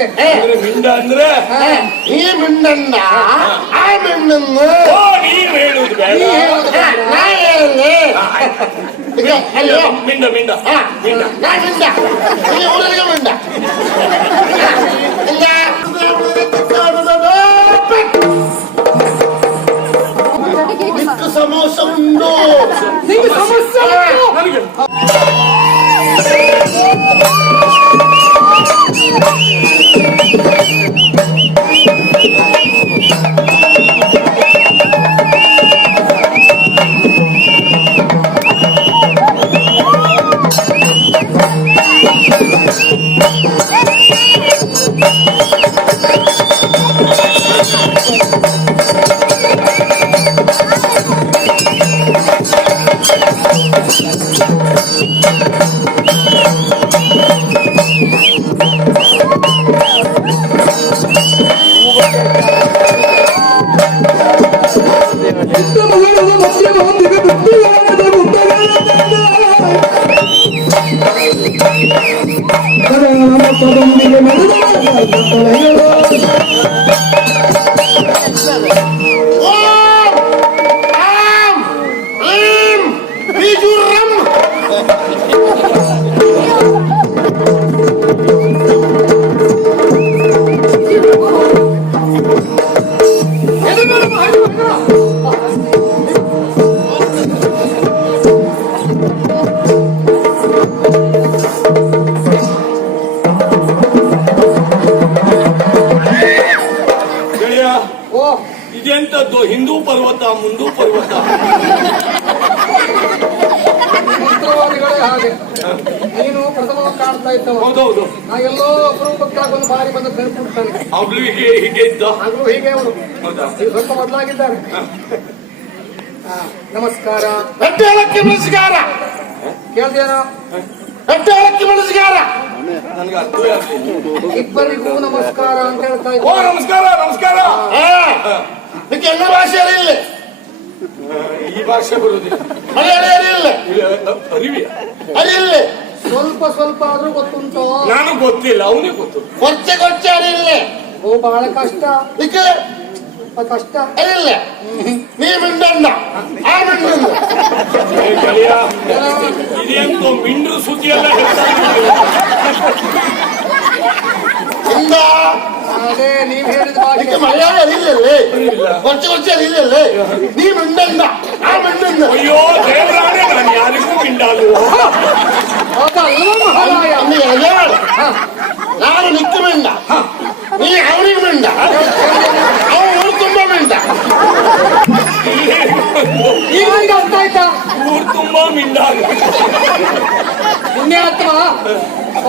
ಇವರು ಮಿಂಡ ಅಂದ್ರೆ ಈ ಮಿಂಡನ್ನ ಆ ಮಿಂಡನ್ನು ಓ ನೀವ್ ಹೇಳುದು ಬೇಡ ನೀ ಹೇಳುದು ಬೇಡ. ನಾ ಹೇಳಿ ಇದೆ ಅಯ್ಯೋ ಮಿಂಡ ಮಿಂಡ ಹಾ, ಮಿಂಡ ನಾ ಮಿಂಡ ಇಲ್ಲಿ ಊರಿಗೆ ಮಿಂಡ ಇಲ್ಲ ಸಮೋಸ ಉಂಡು ನಿಮ್ಗೆ ಸಮಸ್ಯೆ ನನಗೆ ಇದೆಂತದ್ದು ಹಿಂದೂ ಪರ್ವತ ಮುಂದೂ ಪರ್ವತ ಹಾಗೆ ನೀನು ಪ್ರಥಮವಾಗಿ ಕಾಣ್ತಾ ಇದ್ದವ ಹೌದೌದು ನಾ ಎಲ್ಲೋ ಅಪರೂಪಕ್ಕಾಗಿ ಒಂದು ಬಾರಿ ಬಂದು ಕರ್ಕೊಂಡ್ತಾನೆ ಅವ್ಳು ಹೀಗೆ ಹೀಗೆ ಇದ್ದ ಅವ್ರು ಹೀಗೆ ಅವರು ಸ್ವಲ್ಪ ಬದಲಾಗಿದ್ದಾರೆ ನಮಸ್ಕಾರ ನಮಸ್ಕಾರ ಕೇಳ್ದೇನೋ ಇಬ್ಬರಿಗೂ ನಮಸ್ಕಾರ ಅಂತ ಹೇಳ್ತಾ ಓ ನಮಸ್ಕಾರ ನಮಸ್ಕಾರ ಇದಕ್ಕೆ ಎಲ್ಲ ಭಾಷೆ ಇಲ್ಲಿ ಈ ಭಾಷೆ ಬರುವುದಿಲ್ಲ ಮಲಯಾಳಿಯಲ್ಲಿ ಇಲ್ಲ ಇಲ್ಲ, ಅರಿವಿಯ ಅಲ್ಲಿ ಸ್ವಲ್ಪ ಸ್ವಲ್ಪ ಆದ್ರೂ ಗೊತ್ತುಂಟು ನನಗ್ ಗೊತ್ತಿಲ್ಲ ಅವನಿಗೆ ಗೊತ್ತು ಕೊಚ್ಚೆ ಕೊಚ್ಚೆ ಅರಿಯಲ್ಲ ಓ ಬಹಳ ಕಷ್ಟ ಇದಕ್ಕೆ അല്ലല്ല നീ മിണ്ടണ്ട ആ മിണ്ടുന്നു എന്താ എനിക്ക് മലയാളം അറിയില്ലല്ലേ കുറച്ച് കുറച്ച് അറിയില്ലല്ലേ നീ മിണ്ടണ്ട ആ മിണ്ടുന്നു അയ്യോ ആർക്കും മിണ്ടാകുമോ ഞാൻ നിൽക്കുമില്ല നീ അവരും മിണ്ട ಈಗ ತುಂಬಾ ಮಿಂಡ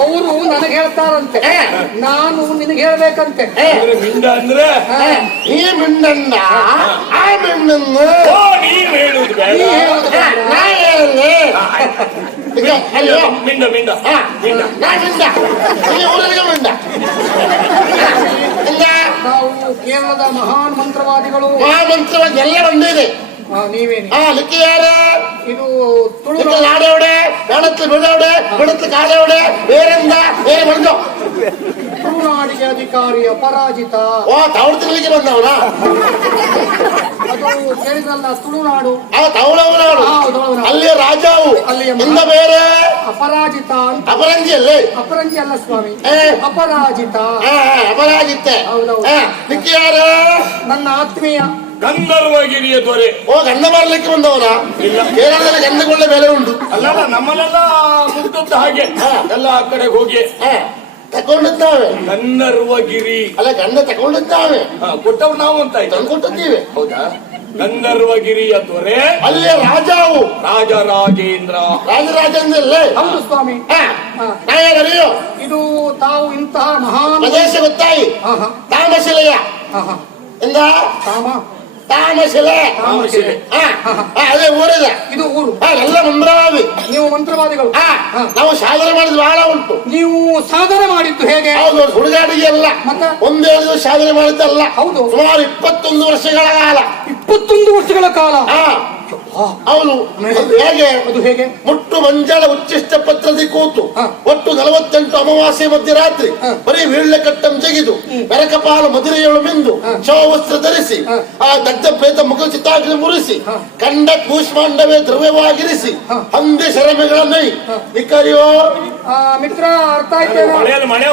ಅವರು ನನಗೆ ಹೇಳ್ತಾರಂತೆ ನಾನು ನಿನಗೆ ಹೇಳ್ಬೇಕಂತೆ ಮಿಂಡ ಅಂದ್ರೆ ಈ ಮಿಂಡನ್ನ ಆ ಮಿಂಡನ್ನ ನಾವು ಕೇರಳದ ಮಹಾನ್ ಮಂತ್ರವಾದಿಗಳು ಮಹಾಮಂತ್ರ ಎಲ್ಲ ಒಂದೇ ಇದೆ ಆ, ನೀವೇನೆ ஆ லிக்கு யாரு ಇದು ತುಳು லிக்கு நாடோட வேளத்து விழோட விழுத்து காலையோட வேற இருந்தா வேற மருந்தோம் ತುಳುನಾಡಿನ ಅಧಿಕಾರಿಯ ಪರಾಜಿತ ಓ ತವಳತಿಗಳಿಗೆ ಬಂದವನ ಅದು ಕೇಳಿದ್ರಲ್ಲ ತುಳುನಾಡು ಆ ತವಳವನಾಡು ಅಲ್ಲಿಯ ರಾಜಾವು ಅಲ್ಲಿಯ ಮುಂದೆ ಬೇರೆ ಅಪರಾಜಿತ ಅಂತ ಅಪರಂಜಿ ಅಲ್ಲೇ ಅಪರಂಜಿ ಅಲ್ಲ ಸ್ವಾಮಿ ಅಪರಾಜಿತ ಅಪರಾಜಿತ ಹೌದೌದು ನನ್ನ ಆತ್ಮೀಯ ಗಂಧರ್ವಗಿರಿಯ ದೊರೆ ಓ ಗಂಧ ಮಾರಲಿಕ್ಕೆ ಬಂದವರ ಇಲ್ಲ ಕೇರಳದಲ್ಲಿ ಗಂಧಗಳ ಬೆಲೆ ಉಂಟು ಅಲ್ಲ ನಮ್ಮಲ್ಲೆಲ್ಲ ಮುಗ್ದದ್ದು ಹಾಗೆ ಎಲ್ಲ ಆ ಕಡೆ ಹೋಗಿ ತಗೊಂಡಿದ್ದಾವೆ ಗನ್ನರ್ವಗಿರಿ ಅಲ್ಲ ಗನ್ನ ತಗೊಂಡಿದ್ದಾವೆ ಕೊಟ್ಟವ್ರು ನಾವು ಅಂತ ತಂದ್ಕೊಟ್ಟಿದ್ದೀವಿ ಹೌದಾ ಗಂಧರ್ವಗಿರಿಯ ದೊರೆ ಅಲ್ಲೇ ರಾಜಾವು ರಾಜರಾಜೇಂದ್ರ ರಾಜ ಅಲ್ಲೇ ಹೌದು ಸ್ವಾಮಿ ನಾಯಕರಿಯೋ ಇದು ತಾವು ಇಂತಹ ಮಹಾನ್ ಪ್ರದೇಶ ಗೊತ್ತಾಯಿ ತಾಮಶಿಲೆಯ ಇಂದ ತಾಮ ತಾಮಸಿಲೆ ತಾಮಸಿಲೆ ಅದೇ ಊರಿದೆ ಇದು ಊರು ಎಲ್ಲ ಮಂತ್ರಾದಿ ನೀವು ಮಂತ್ರವಾದಿಗಳು ನಾವು ಸಾಧನೆ ಮಾಡಿದ್ ಬಹಳ ಉಂಟು ನೀವು ಸಾಧನೆ ಮಾಡಿದ್ದು ಹೇಗೆ ಹೌದು ಸುಳಿದಾಡಿಗೆ ಅಲ್ಲ ಒಂದೇ ದಿವಸ ಸಾಧನೆ ಮಾಡಿದ್ದಲ್ಲ ಹೌದು ಸುಮಾರು ಇಪ್ಪತ್ತೊಂದು ವರ್ಷಗಳ ಕಾಲ ಇಪ್ಪತ್ತೊಂದು ವರ್ಷಗಳ ಕಾಲ ಅವನು ಹೇಗೆ ಅದು ಹೇಗೆ ಮುಟ್ಟು ಮಂಜಾಳ ಉಚ್ಚಿಷ್ಟ ಪತ್ರದಿ ಕೂತು ಒಟ್ಟು ನಲವತ್ತೆಂಟು ಅಮಾವಾಸ್ಯೆ ಮಧ್ಯರಾತ್ರಿ ಬರೀ ವೀಳ್ಳೆ ಕಟ್ಟಂ ಜಗಿದು ಬೆರಕಪಾಲು ಮದುರೆಯೊಳು ಮಿಂದು ವಸ್ತ್ರ ಧರಿಸಿ ಆ ದಗ್ಧ ಪ್ರೇತ ಮುಖ ಚಿತ್ತಾಗಲಿ ಮುರಿಸಿ ಕಂಡ ಕೂಷ್ಮಾಂಡವೇ ದ್ರವ್ಯವಾಗಿರಿಸಿ ಹಂದಿ ಶರಮೆಗಳ ನೈ ನಿಕ್ಕರಿಯೋ ಮಿತ್ರ ಅರ್ಥ ಆಯ್ತು ಮಳೆ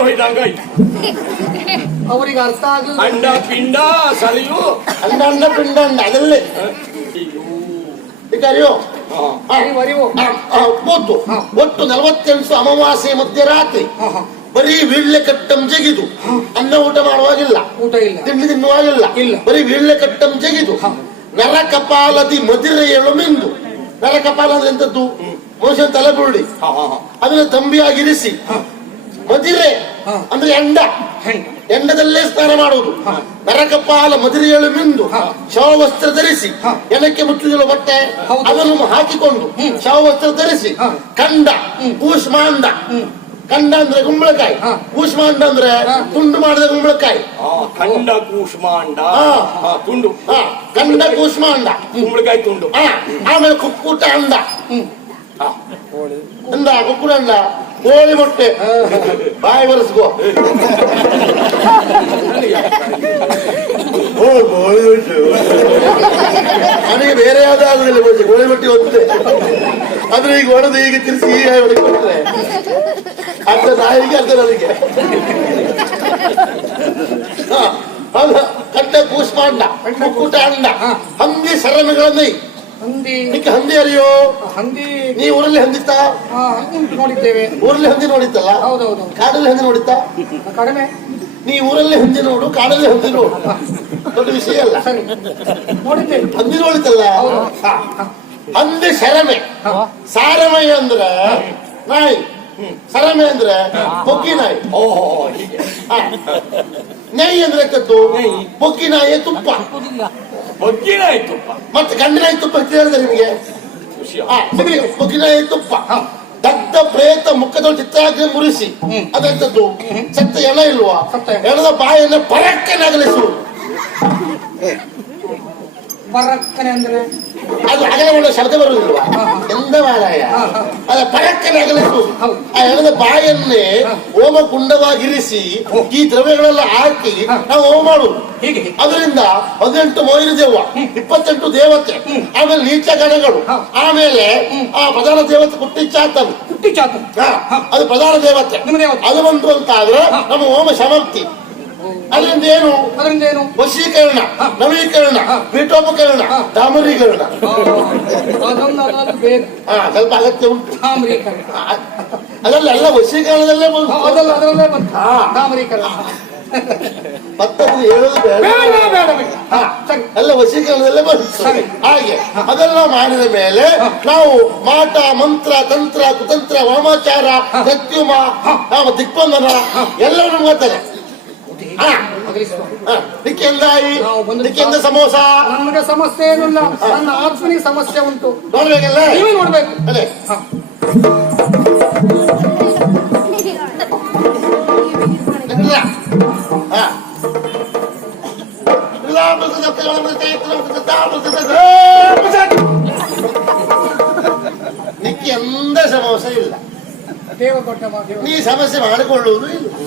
ಅವರಿಗೆ ಅರ್ಥ ಆಗಲ್ಲ ಅಂಡ ಪಿಂಡ ಸಲಿಯು ಅಂಡ ಅಂಡ ಪಿಂಡ ಅಂಡ ಅದಲ್ಲೇ ಧಿಕಾರಿಯೋ ಒಪ್ಪೊತ್ತು ಒಟ್ಟು ನಲವತ್ತೆಂಟು ಅಮಾವಾಸ್ಯೆ ಮಧ್ಯರಾತ್ರಿ ಬರೀ ವೀಳ್ಳೆ ಕಟ್ಟಂ ಜಗಿದು ಅನ್ನ ಊಟ ಮಾಡುವಾಗಿಲ್ಲ ಊಟ ಇಲ್ಲ ತಿಂಡಿ ತಿನ್ನುವಾಗಿಲ್ಲ ಇಲ್ಲ ಬರೀ ವೀಳ್ಳೆ ಕಟ್ಟಂ ಜಗಿದು ನರಕಪಾಲದಿ ಮದಿರೆಯಳು ಮಿಂದು ನರಕಪಾಲ ಎಂತದ್ದು ಮನುಷ್ಯನ ತಲೆಬುರುಳಿ ಅದನ್ನ ತಂಬಿಯಾಗಿರಿಸಿ ಮದಿರೆ ಅಂದ್ರೆ ಎಂಡ ಎಂಡದಲ್ಲೇ ಸ್ನಾನ ಮಾಡುವುದು ನರಕಪಾಲ ಮದಿರೆಯಲ್ಲಿ ಮಿಂದು ವಸ್ತ್ರ ಧರಿಸಿ ಎನಕ್ಕೆ ಮುಚ್ಚುವುದಿಲ್ಲ ಬಟ್ಟೆ ಅದನ್ನು ಹಾಕಿಕೊಂಡು ವಸ್ತ್ರ ಧರಿಸಿ ಕಂಡ ಕೂಷ್ಮಾಂಡ ಕಂಡ ಅಂದ್ರೆ ಕುಂಬಳಕಾಯಿ ಕೂಷ್ಮಾಂಡ ಅಂದ್ರೆ ತುಂಡು ಮಾಡಿದ ಕುಂಬಳಕಾಯಿ ಕಂಡ ಕೂಷ್ಮಾಂಡ ತುಂಡು ಕಂಡ ಕೂಷ್ಮಾಂಡ ಕುಂಬಳಕಾಯಿ ತುಂಡು ಆಮೇಲೆ ಕುಕ್ಕುಟ ಅಂಡ ಅಂದ ಕುಕ್ಕುಟ ಅಂಡ ಕೋಳಿ ಮೊಟ್ಟೆ ಬಾಯಿ ಬರೆಸ್ಕೋ ಮೊಟ್ಟೆ ನನಗೆ ಬೇರೆ ಯಾವ್ದು ಆಗುದಿಲ್ಲ ಬಹುಶಃ ಕೋಳಿ ಮೊಟ್ಟೆ ಒಂದೇ ಆದ್ರೆ ಈಗ ಹೊಡೆದು ಈಗ ತಿರ್ಸಿ ಈಗ ಹೊಡಿಕೊಟ್ರೆ ಅರ್ಧ ನಾಯಿಗೆ ಅರ್ಧ ನನಗೆ ಹಾ ಕಟ್ಟ ಕೂಸ್ಮಾಂಡ ಮುಕ್ಕುಟ ಅಂಡ ಹಂಗೆ ಸರಣಗಳನ್ನ ಹಂದಿ ಹಂದಿ ಅರಿಯೋ ಹಂದಿ ನೀ ಊರಲ್ಲಿ ಹಂದಿತ್ತಾ ಹಾ ಹಂದಿ ನೋಡಿದ್ದೇವೆ ಊರಲ್ಲಿ ಹಂದಿ ನೋಡಿತ್ತಲ್ಲ ಹೌದೌದು ಕಾಡಲ್ಲಿ ಹಂದಿ ನೋಡಿತ್ತಾ ಕಡಿಮೆ ನೀ ಊರಲ್ಲಿ ಹಂದಿ ನೋಡು ಕಾಡಲ್ಲಿ ಹಂದಿ ನೋಡು ದೊಡ್ಡ ವಿಷಯ ಅಲ್ಲ ನೋಡಿದ್ದೇವೆ ಹಂದಿ ನೋಡಿತ್ತಲ್ಲ ಹಂದಿ ಶರಮೆ ಸಾರಮಯ ಅಂದ್ರ ನಾಯಿ ಸರಮೆ ಅಂದ್ರೆ ಬೊಕ್ಕಿ ನಾಯಿ ಓಹೋ ನೈ ಅಂದ್ರೆ ಕತ್ತು ಬೊಕ್ಕಿ ನಾಯಿ ತುಪ್ಪ ಮೊಗ್ಗಿನಾಯಿ ಮತ್ತೆ ಗಂಡಿನಾಯಿ ತುಪ್ಪ ಕೇಳಿದೆ ನಿಮಗೆ ಮೊಗ್ಗಿನಾಯಿ ತುಪ್ಪ ದತ್ತ ಪ್ರೇತ ಮುಖದಲ್ಲಿ ಚಿತ್ತಾಗಿ ಮುರಿಸಿ ಅದಂತದ್ದು ಸತ್ತ ಎಣ ಇಲ್ವಾ ಎಣದ ಬಾಯನ್ನ ನಗಲಿಸು ಪರಕ್ಕನೆ ಅಂದ್ರೆ ಅದು ಅಗಲಗಳ ಶಬ್ದ ಬರುವುದಿಲ್ವಾ ಅದ ಪರಕ್ಕನೆ ಅಗಲಿಸು ಆ ಅಗಲದ ಬಾಯನ್ನೇ ಹೋಮ ಕುಂಡವಾಗಿರಿಸಿ ಈ ದ್ರವ್ಯಗಳೆಲ್ಲ ಹಾಕಿ ನಾವು ಹೋಮ ಮಾಡುವುದು ಅದರಿಂದ ಹದಿನೆಂಟು ಮೋಯಿನ ದೇವ ಇಪ್ಪತ್ತೆಂಟು ದೇವತೆ ಆಮೇಲೆ ನೀಚ ಗಣಗಳು ಆಮೇಲೆ ಆ ಪ್ರಧಾನ ದೇವತೆ ಕುಟ್ಟಿಚ್ಚಾತನು ಕುಟ್ಟಿಚ್ಚಾತನು ಅದು ಪ್ರಧಾನ ದೇವತೆ ಅದು ಬಂತು ಅಂತ ಆದ್ರೆ ನಮ್ಮ ಹೋಮ ಸಮಾಪ್ತಿ ಅದರಿಂದ ಏನು ಅದರಿಂದ ಏನು ವಶೀಕರಣ ನವೀಕರಣ ಪೀಠೋಪಕರಣ ಡಾಮರೀಕರಣ ಸ್ವಲ್ಪ ಅಗತ್ಯ ಉಂಟು ಅದಲ್ಲ ಎಲ್ಲ ವಶೀಕರಣದಲ್ಲೇ ಬಂತು ಅದಲ್ಲ ಅದರಲ್ಲೇ ಬಂತು ಡಾಮರೀಕರಣ ಮತ್ತೊಂದು ಹೇಳೋದು ಎಲ್ಲ ವಶೀಕರಣದಲ್ಲೇ ಬಂತು ಹಾಗೆ ಅದೆಲ್ಲ ಮಾಡಿದ ಮೇಲೆ ನಾವು ಮಾಟ ಮಂತ್ರ ತಂತ್ರ ಕುತಂತ್ರ ವಾಮಾಚಾರ ಸತ್ಯುಮ ನಾವು ದಿಗ್ಬಂಧನ ಎಲ್ಲವೂ ಮಾತಾರೆ ನಿಕ್ಕೆಂದಾಯಿ ನಿಕ್ಕೆಂದ ಸಮೋಸ ನಮಗೆ ಸಮಸ್ಯೆ ಏನಿಲ್ಲ ನನ್ನ ಆತ್ಮನಿಗೆ ಸಮಸ್ಯೆ ಉಂಟು ನೋಡ್ಬೇಕಲ್ಲ ನೀವೇ ನೋಡ್ಬೇಕು ಅದೇ ನಿಕ್ಕೆ ಎಂದ ಸಮೋಸ ಇಲ್ಲ ನೀ ಸಮಸ್ಯೆ ಮಾಡಿಕೊಳ್ಳುವುದು ಇಲ್ಲ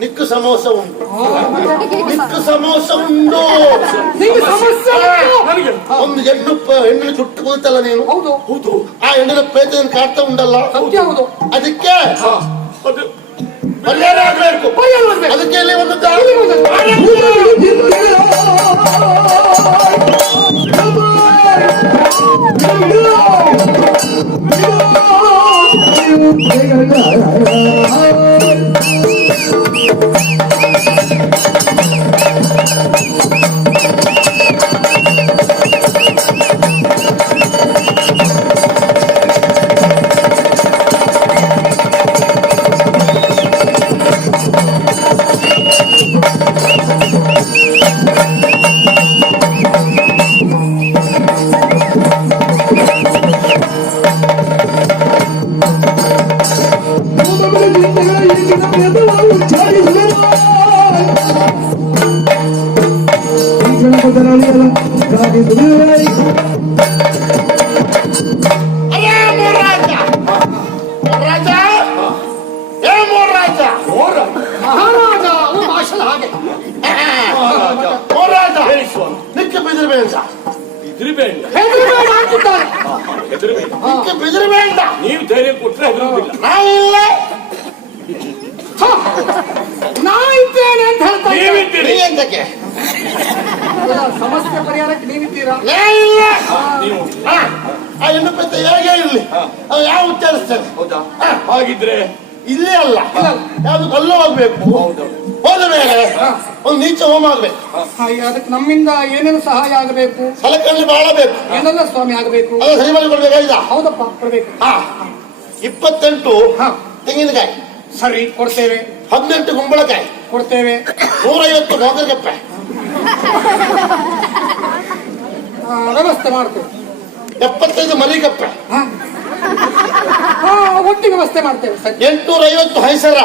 ನಿಕ್ಕು ಸಮೋಸ ಉಂಟು ನಿಕ್ಕು ಸಮೋಸ ಉಂಟು ಒಂದು ಹೆಣ್ಣು ಹೆಣ್ಣಿನ ಚುಟ್ಟು ಕೂತಲ್ಲ ಹೌದು ಆ ಹೆಣ್ಣಿನ ಪೇತನ ಕಾಡ್ತಾ ಉಂಟಲ್ಲ ಅದಕ್ಕೆ ಒಂದು you. ಹೇಗೆ ಇರಲಿ ಯಾವ ಉಚ್ಚರಿಸ್ತೇವೆ ಹೌದಾ ಹಾಗಿದ್ರೆ ಇಲ್ಲೇ ಅಲ್ಲ ಯಾವ್ದು ಅಲ್ಲೋ ಹೋಗ್ಬೇಕು ಹೋದ ಮೇಲೆ ಒಂದು ನೀಚ ಹೋಮ ಆಗ್ಬೇಕು ಹಾಗೆ ಅದಕ್ಕೆ ನಮ್ಮಿಂದ ಏನೇನು ಸಹಾಯ ಆಗಬೇಕು ಸಲಕರಣೆ ಬಹಳ ಏನೆಲ್ಲ ಸ್ವಾಮಿ ಆಗಬೇಕು ಅದು ಸರಿ ಮಾಡಿಕೊಡ್ಬೇಕಾಗಿಲ್ಲ ಹೌದಪ್ಪ ಕೊಡ್ಬೇಕು ಹಾ ಇಪ್ಪತ್ತೆಂಟು ತೆಂಗಿನಕಾಯಿ ಸರಿ ಕೊಡ್ತೇವೆ ಹದಿನೆಂಟು ಕುಂಬಳಕಾಯಿ ಕೊಡ್ತೇವೆ ನೂರೈವತ್ತು ನೌಕರಿಕಪ್ಪೆ ವ್ಯವಸ್ಥೆ ಮಾಡ್ತೇವೆ ಎಪ್ಪತ್ತೈದು ಮಲಿಕಪ್ಪ ಒಟ್ಟಿಗೆ ವ್ಯವಸ್ಥೆ ಮಾಡ್ತೇವೆ ಸರ್ ಎಂಟುನೂರ ಐವತ್ತು ಹೈಸರ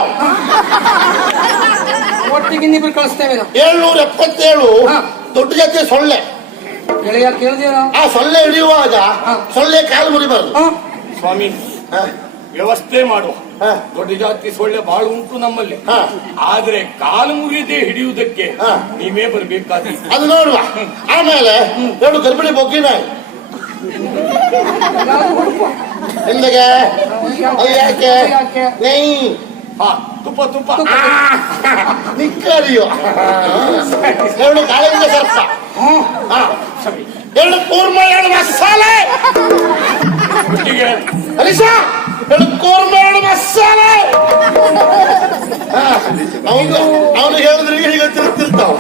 ಒಟ್ಟಿಗೆ ಇನ್ನಿಬ್ರು ಕಳಿಸ್ತೇವೆ ಏಳ್ನೂರ ಎಪ್ಪತ್ತೇಳು ದೊಡ್ಡ ಜಾತಿ ಸೊಳ್ಳೆ ಆ ಸೊಳ್ಳೆ ಹಿಡಿಯುವಾಗ ಸೊಳ್ಳೆ ಕಾಲು ಮುರಿಬಾರದು ಹಾ ಸ್ವಾಮಿ ವ್ಯವಸ್ಥೆ ಮಾಡುವ ದೊಡ್ಡ ಜಾತಿ ಸೊಳ್ಳೆ ಬಹಳ ಉಂಟು ನಮ್ಮಲ್ಲಿ ಆದ್ರೆ ಕಾಲು ಮುರಿದೇ ಹಿಡಿಯುವುದಕ್ಕೆ ನೀವೇ ಬರ್ಬೇಕಾದ ಅದು ನೋಡುವ ಆಮೇಲೆ ಎರಡು ಗರ್ಭಿಣಿ ಬೊಗ್ಗಿನ ನಿಮ್ದಗೆ ಯಾಕೆ ನೈ ಹಾ ತುಪ್ಪ ತುಪ್ಪ ನಿಕ್ಕರಿಯೋ ಎರಡು ಕಾಲಿಂದ ಸರ್ಪ ಎರಡು ಕೂರ್ಮ ಎರಡು ಮಸಾಲೆ ಹರೀಶ ಎರಡು ಕೂರ್ಮ ಎರಡು ಮಸಾಲೆ ಅವನು ಅವನು ಹೇಳಿದ್ರೆ ಈಗ ತಿರುತ್ತಿರ್ತಾವ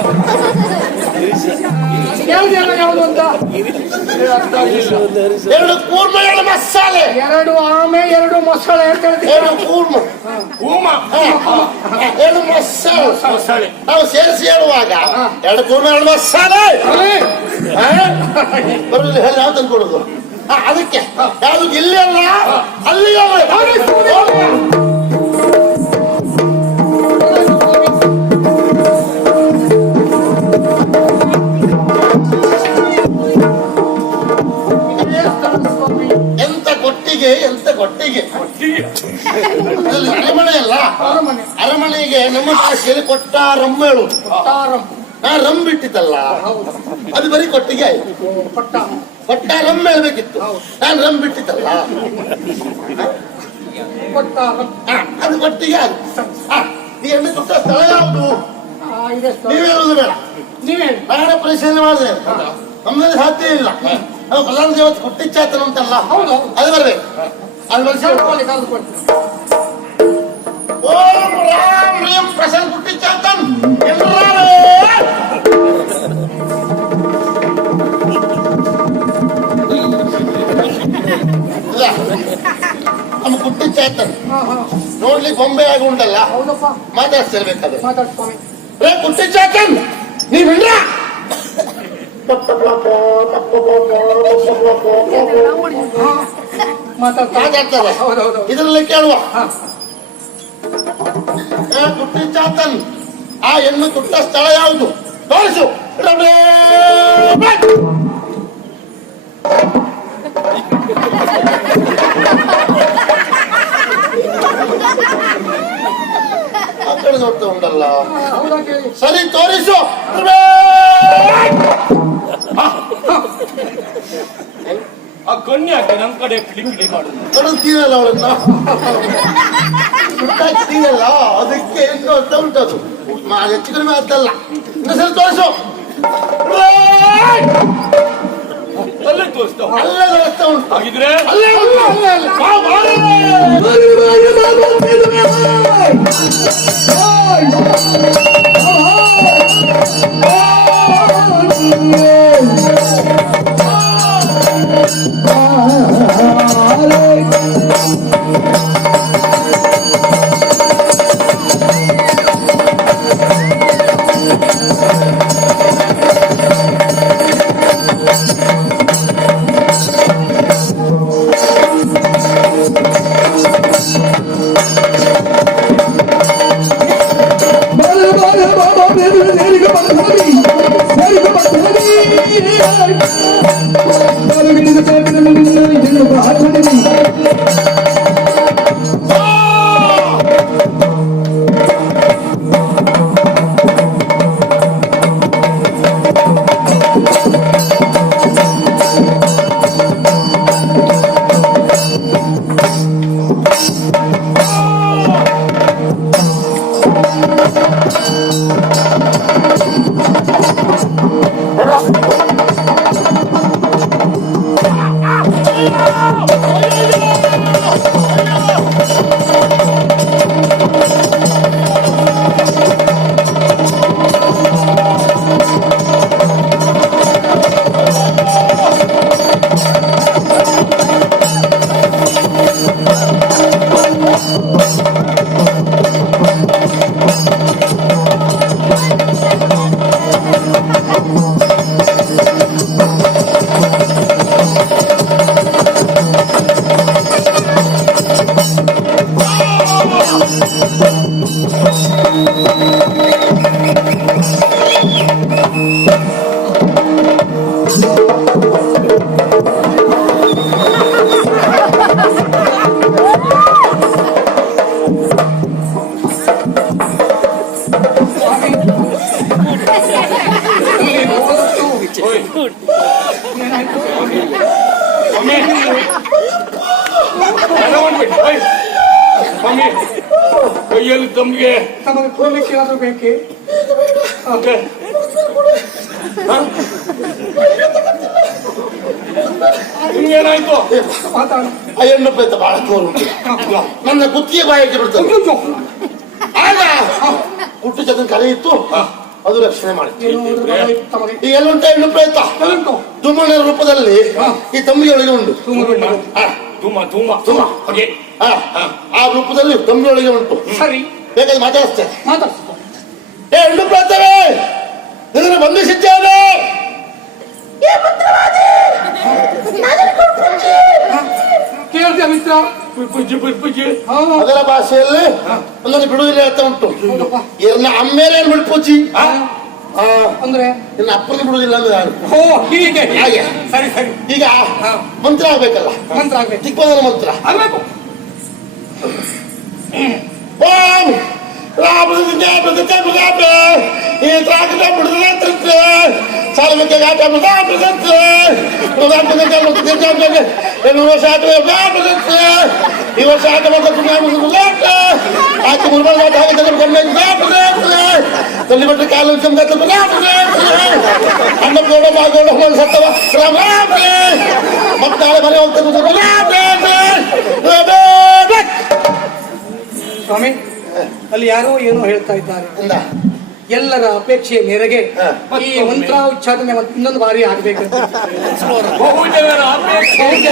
ಎರಡು ಕೂರ್ಮ ಎರಡು ಮಸಾಲೆ ಎರಡು ಆಮೆ ಎರಡು ಮಸಾಲೆ ಅಂತ ಎರಡು ಕೂರ್ಮ ಕೂಮ ಎರಡು ಮಸಾಲೆ ನಾವು ಸೇರಿಸಿ ಹೇಳುವಾಗ ಎರಡು ಕೂರ್ಮ ಎರಡು ಮಸಾಲೆ ಬರೋದು ಹೇಳಿ ಯಾವ ಅದಕ್ಕೆ ಯಾವುದು ಇಲ್ಲ ಅಲ್ಲ ಅಲ್ಲಿ ಕೊಟ್ಟಿಗೆ ಅಲ್ಲಿ ಅರಮನೆ ಅಲ್ಲ ಅರಮನೆಗೆ ನಮ್ಮ ಭಾಷೆಯಲ್ಲಿ ಕೊಟ್ಟಾರಮ್ಮ ಹೇಳುದು ನಾ ರಮ್ ಬಿಟ್ಟಿದ್ದಲ್ಲ ಅದು ಬರೀ ಕೊಟ್ಟಿಗೆ ಆಯ್ತು ಕೊಟ್ಟ ರಮ್ ಹೇಳ್ಬೇಕಿತ್ತು ನಾನು ರಮ್ ಬಿಟ್ಟಿದ್ದಲ್ಲ ಅದು ಕೊಟ್ಟಿಗೆ ಆಯ್ತು ಹೆಣ್ಣು ಕೊಟ್ಟ ಸ್ಥಳ ಯಾವುದು ನೀವೇ ಹೇಳುದು ಬೇಡ ನಾನೇ ಪರಿಶೀಲನೆ ಮಾಡಿದೆ ನಮ್ಮಲ್ಲಿ ಸಾಧ್ಯ ಇಲ್ಲ ನಮ್ಮ ಬಲ್ಲಾಳ ದೇವತ್ ಹುಟ್ಟಿಚ್ಚಾತನ ಅಂತಲ್ಲ ಹೌದು ಅದು ಬರ್ಬೇಕು ಅದು ಬರ್ಸಿ ಓಂ ರಾಮ್ ರೀಂ ಪ್ರಸನ್ನ ಹುಟ್ಟಿಚ್ಚಾತನ್ ನಮ್ಮ ಕುಟ್ಟಿ ಚೇತನ್ ನೋಡ್ಲಿಕ್ಕೆ ಬೊಂಬೆ ಆಗಿ ಉಂಟಲ್ಲ ಮಾತಾಡ್ತಿರ್ಬೇಕಾದ್ರೆ ಕುಟ್ಟಿಚ್ಚಾತನ್ ನೀವಿಲ್ಲ ಮಾತಾಡ್ತಾರೆ ಇದರಲ್ಲಿ ಕೇಳುವ ಚಾತನ್ ಆ ಹೆಣ್ಣು ತುಟ್ಟ ಸ್ಥಳ ಯಾವುದು ತೋರಿಸು ಆ ಉಂಟಲ್ಲ ಸರಿ ತೋರಿಸು ಕೊಣ್ಣೆ ಹಾಕಿ ನಮ್ ಕಡೆ ಕಿಡಿಕಿಡಿ ಮಾಡುದು ಮೇಡಮ್ ತೀರಲ್ಲ ಅವಳನ್ನ ಸುಟ್ಟಾಗಿ ತೀರಲ್ಲ ಅದಕ್ಕೆ ಎಂದು ಅರ್ಥ ಉಂಟದು ಹೆಚ್ಚು ಕಡಿಮೆ ಅರ್ಥಲ್ಲ ಇನ್ನೊಂದ್ಸಲ ತೋರಿಸು ಅಲ್ಲೇ ತೋರಿಸ್ತಾವ ಅಲ್ಲೇ ತೋರಿಸ್ತಾ ಉಂಟು ಹಾಗಿದ್ರೆ ಅಲ್ಲೇ ಅಲ್ಲೇ ಅಲ್ಲೇ ಬಾಬಾ ಬಾಬಾ ಬಾಬಾ Thank you. ತಮಗೆ ನಮಗೆ ಕೊಡ್ಲಿಕ್ಕೆ ಏನಾದ್ರು ಬೇಕೆ ನಿಮ್ಗೇನಾಯ್ತು ಮಾತಾಡ ಅಯ್ಯಣ್ಣ ಪೈತ ಬಹಳ ಕೋರು ನನ್ನ ಕುತ್ತಿಗೆ ಬಾಯಿಗೆ ಬಿಡ್ತಾರೆ ಆಗ ಹುಟ್ಟು ಜಗನ್ ಕಲೆ ಇತ್ತು ಅದು ರಕ್ಷಣೆ ಮಾಡಿತ್ತು ಈಗ ಎಲ್ಲುಂಟ ಹೆಣ್ಣು ಪ್ರಯತ್ನ ಧೂಮನ ರೂಪದಲ್ಲಿ ಈ ತಂಬಿಯೊಳಗೆ ಉಂಟು ಧೂಮ ಧೂಮ ಓಕೆ ಆ ರೂಪದಲ್ಲಿ ತಂಬಿಯೊಳಗೆ ಉಂಟು ಸರಿ ಬೇಕಾದ್ರೆ ಮಾತಾಡಿಸ್ತೇನೆ ಮಾತಾಡ್ಸ್ತಾರೆ ಏ ಹೆಣ್ಣು ಪ್ರಾಂತವೇ ನಿನ್ನನ್ನು ಬಂಧಿಸಿದ್ದೇವೆ ಕೇಳ್ತೀಯ ಮಿತ್ರ ಪೂಜೆ ಪೂಜೆ ಅದರ ಭಾಷೆಯಲ್ಲಿ ಒಂದೊಂದು ಬಿಡುವುದಿಲ್ಲ ಅಂತ ಉಂಟು ಇವ್ರನ್ನ ಅಮ್ಮೇಲೆ ಏನ್ ಬಿಡು ಪೂಜಿ ಅಂದ್ರೆ ಇನ್ನ ಅಪ್ಪನ ಬಿಡುವುದಿಲ್ಲ ಅಂದ್ರೆ ನಾನು ಓ ಹೀಗೆ ಹಾಗೆ ಸರಿ ಸರಿ ಈಗ ಮಂತ್ರ ಆಗ್ಬೇಕಲ್ಲ ಮಂತ್ರ ಆಗ್ಬೇಕು ದಿಗ್ಬಂಧನ ಮಂತ್ರ ಆಗ್ಬೇಕು ಓಂ ರಾಮದಿಂದ ಬದುಕ ಬುಗಾಪ ಈ ತ್ರಾಕಟ ಬಿಡುದಲೆ ತಿರ್ತೆ ಸಾಲಮಕ್ಕೆ ಗಾಟ ಬುಗಾ ಬಿಡುತ್ತೆ ಬುಗಾ ಬುಗಾ ಬುಗಾ ಬುಗಾ ಏನು ವರ್ಷ ಆಟ ಬುಗಾ ಬಿಡುತ್ತೆ ಈ ವರ್ಷ ಆಟ ಬುಗಾ ಬುಗಾ ಬುಗಾಟ ಆಚೆ ಮುರ್ಬಲ್ ಗಾಟ ಹಾಗೆ ತಲೆ ಕಮ್ಮಿ ಬುಗಾ ಬಿಡುತ್ತೆ ತಲೆ ಬಿಟ್ಟು ಕಾಲು ಚಮಕ ಬುಗಾ ಬಿಡುತ್ತೆ ಅಣ್ಣ ಗೋಡ ಮಾಗೋಡ ಹೋಗಿ ಸತ್ತವ ರಾಮ ಮತ್ತೆ ನಾಳೆ ಮನೆ ಹೋಗ್ತದೆ ಬುಗಾ ಬಿಡುತ್ತೆ ಸ್ವಾಮಿ ಅಲ್ಲಿ ಯಾರೋ ಏನೋ ಹೇಳ್ತಾ ಇದ್ದಾರೆ ಅಂದ ಎಲ್ಲರ ಅಪೇಕ್ಷೆಯ ಮೇರೆಗೆ ಈ ಮಂತ್ರ ಉಚ್ಚಾರಣೆ ಇನ್ನೊಂದು ಬಾರಿ ಆಗಬೇಕು ಬಹುಜನರ ಅಪೇಕ್ಷೆಯ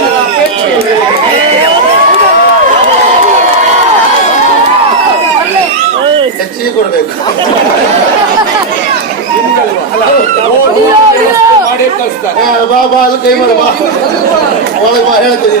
ಕೊಡ್ಬೇಕು ಮಾಡಿ ಕಳಿಸ್ತಾರೆ ಬಾ ಬಾ ಅಲ್ಲಿ ಕೈ ಮಾಡಿ ಬಾ ಬಾ ಹೇಳ್ತೀನಿ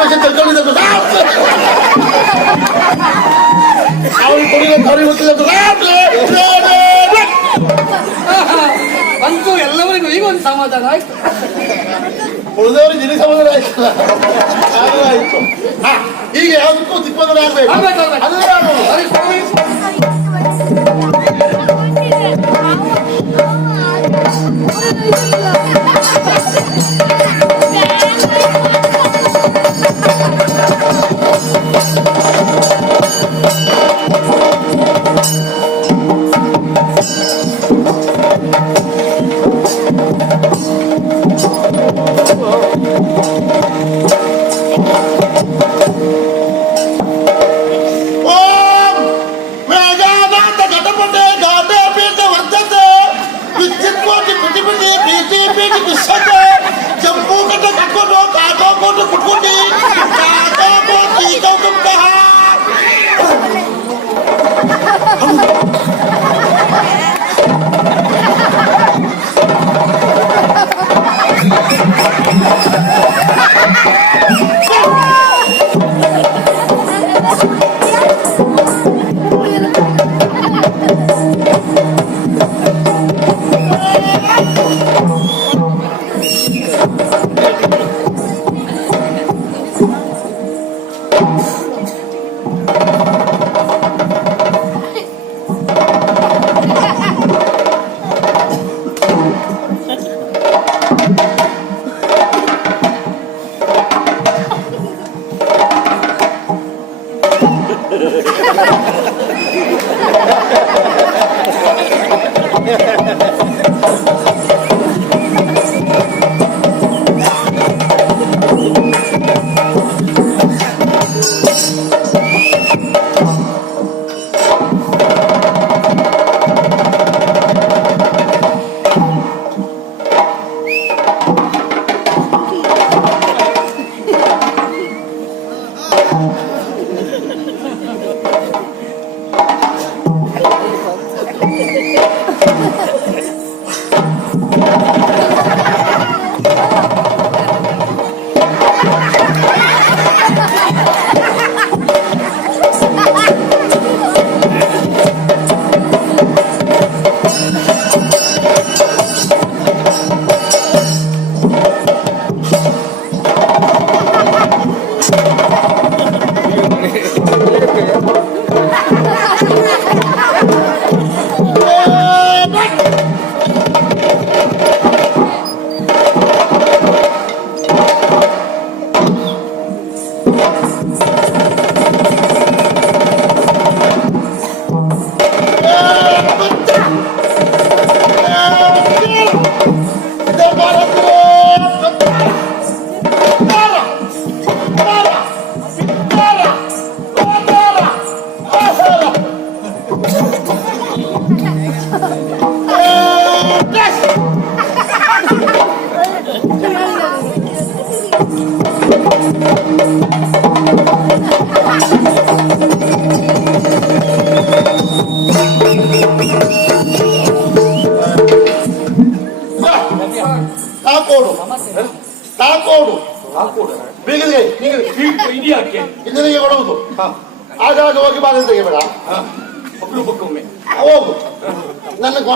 ವರ್ಷ ತಿಳ್ಕೊಂಡಿದ್ದ ಅವ್ರಿಗೆ ಅಂತೂ ಎಲ್ಲವರಿಗೂ ಈಗ ಒಂದು ಸಮಾಧಾನ ಆಯ್ತು ಉಳಿದವರು ಇಲ್ಲಿ ಸಮಾಧಾನ ಆಯ್ತು ಈಗ ಯಾವ್ದಕ್ಕೂ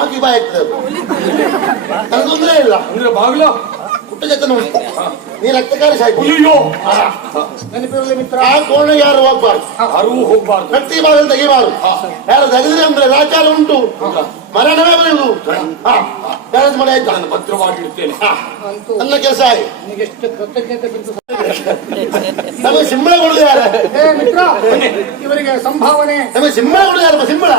ബാക്കി പായത്തത് കുട്ടിച്ചെത്തന നീ രക്തക്കാരും മരണമേ പറയുള്ളൂ സിമ്പിളെ കൊടുക്കാറ് സിമ്പിളെ കൊടുക്കാറ് സിമ്പിളാ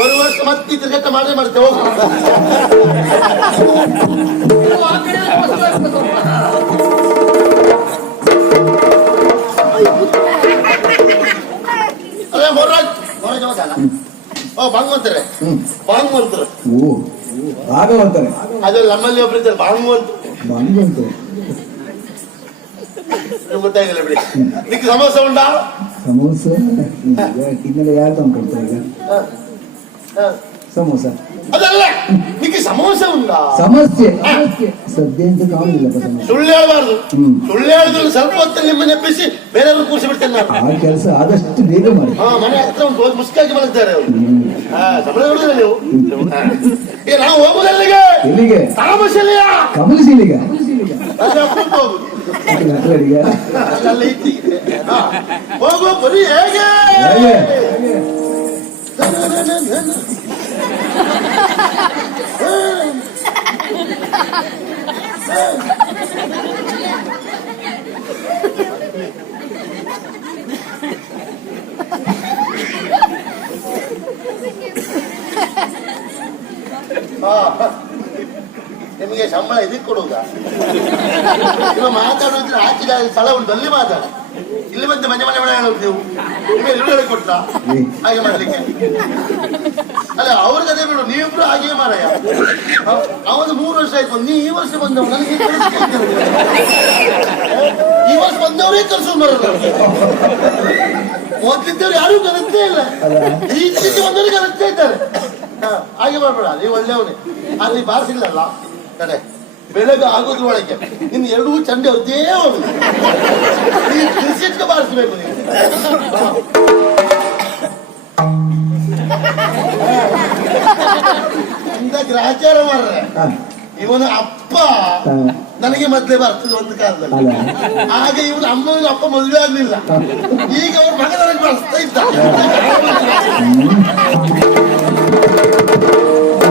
ஒரு ವರ್ಷ ಮತ್ತೆ ತಿರ್ಗಟ್ಟ ಮಾಡೇ ಮಾಡ್ತೇವೆ ಅದೇ ಹೊರಗೆ ಹೊರಗೆ ಹೋಗಲ್ಲ ಓ ಭಾಗವಂತರೆ ಭಾಗವಂತರು ಓ ಭಾಗವಂತರೆ ಅದೇ ನಮ್ಮಲ್ಲಿ ಒಬ್ರು ಇದ್ದಾರೆ ಭಾಗವಂತ ಭಾಗವಂತರು ಗೊತ್ತಾಗಿಲ್ಲ ಬಿಡಿ ನಿಮ್ಗೆ ಸಮಸ್ಯೆ ಉಂಟಾ ಸಮೋಸ ಹಿನ್ನೆಲೆ ಯಾರು ತಂದು ಕೊಡ್ತಾರೆ ಹ ಸಮೋಸ ಅದಲ್ಲ ನಿಮಗೆ ಸಮೋಸ ಉಂಟಾ ಸಮಸ್ಯೆ ಸಮಸ್ಯೆ ಸದ್ಯ ಅಂತ ಇಲ್ಲ ಸುಳ್ಳು ಹೇಳಬಾರ್ದು ಸುಳ್ಳು ಹೇಳಿದ್ರೆ ಸ್ವಲ್ಪ ಹೊತ್ತಲ್ಲಿ ನಿಮ್ಮನ್ನ ಎಬ್ಬಿಸಿ ಬೇರೆಯವ್ರು ಕೂರಿಸಿ ಬಿಡ್ತೇನೆ ನಾನು ಆ ಕೆಲಸ ಆದಷ್ಟು ಬೇಗ ಮಾಡಿ ಹಾ ಮನೆ ಹತ್ರ ಒಂದು ದೊಡ್ಡ ಮುಸ್ಕಾಗಿ ಮಲಗ್ತಾರೆ ಅವರು ಸಂಬಳ ಕೊಡ್ತಾರೆ ನೀವು ಏ ನಾವು ಹೋಗುದಲ್ಲಿಗೆ ಎಲ್ಲಿಗೆ ತಾಮಶಿಲೆಯ ಕಮಲಶಿಲೆಗೆ ಹೋಗೋ ಬರೀ ಹೇಗೆ Ah. ನಿಮಗೆ ಸಂಬಳ ಇದಕ್ಕೆ ಕೊಡುವುದ ಇವ ಮಾತಾಡೋದ್ರೆ ಸ್ಥಳ ಉಂಟು ಅಲ್ಲಿ ಮಾತಾಡ ಇಲ್ಲಿ ಬಂದು ಮನೆ ಮನೆ ಮನೆ ಹೇಳೋದು ನೀವು ನಿಮಗೆ ಎಲ್ಲೆಡೆ ಕೊಟ್ಟ ಹಾಗೆ ಮಾಡ್ಲಿಕ್ಕೆ ಅಲ್ಲ ಅವ್ರಿಗೆ ಬಿಡು ನೀವು ಕೂಡ ಹಾಗೆ ಮಾರಾಯ ಅವನು ಮೂರು ವರ್ಷ ಆಯ್ತು ನೀ ಈ ವರ್ಷ ಬಂದವ ನನಗೆ ಈ ವರ್ಷ ಬಂದವರೇ ಕರ್ಸೋದು ಬರೋದು ಓದ್ತಿದ್ದವ್ರು ಯಾರು ಕಲಿತೇ ಇಲ್ಲ ಈ ಇತ್ತೀಚೆಗೆ ಬಂದವರು ಇದ್ದಾರೆ ಹಾಗೆ ಮಾಡ್ಬೇಡ ನೀವು ಒಳ್ಳೆಯವನೇ ಅಲ್ಲಿ ಬಾಸ್ ಅಲ್ಲ ಕಡೆ ಬೆಳಗ್ಗೆ ಆಗೋದ್ರ ಒಳಗೆ ಇನ್ನು ಎರಡೂ ಚಂಡೆ ಅದೇ ಒಂದು ಬಾರಿಸ್ಬೇಕು ನೀವು ಇಂಥ ಗ್ರಾಚಾರ ಮಾಡ್ರೆ ಇವನ ಅಪ್ಪ ನನಗೆ ಮದ್ವೆ ಬರ್ತದೆ ಒಂದು ಕಾಲದಲ್ಲಿ ಹಾಗೆ ಇವನ ಅಮ್ಮನ ಅಪ್ಪ ಮದುವೆ ಆಗ್ಲಿಲ್ಲ ಈಗ ಅವ್ರ ಮಗ ನನಗೆ ಬಳಸ್ತಾ ಇದ್ದ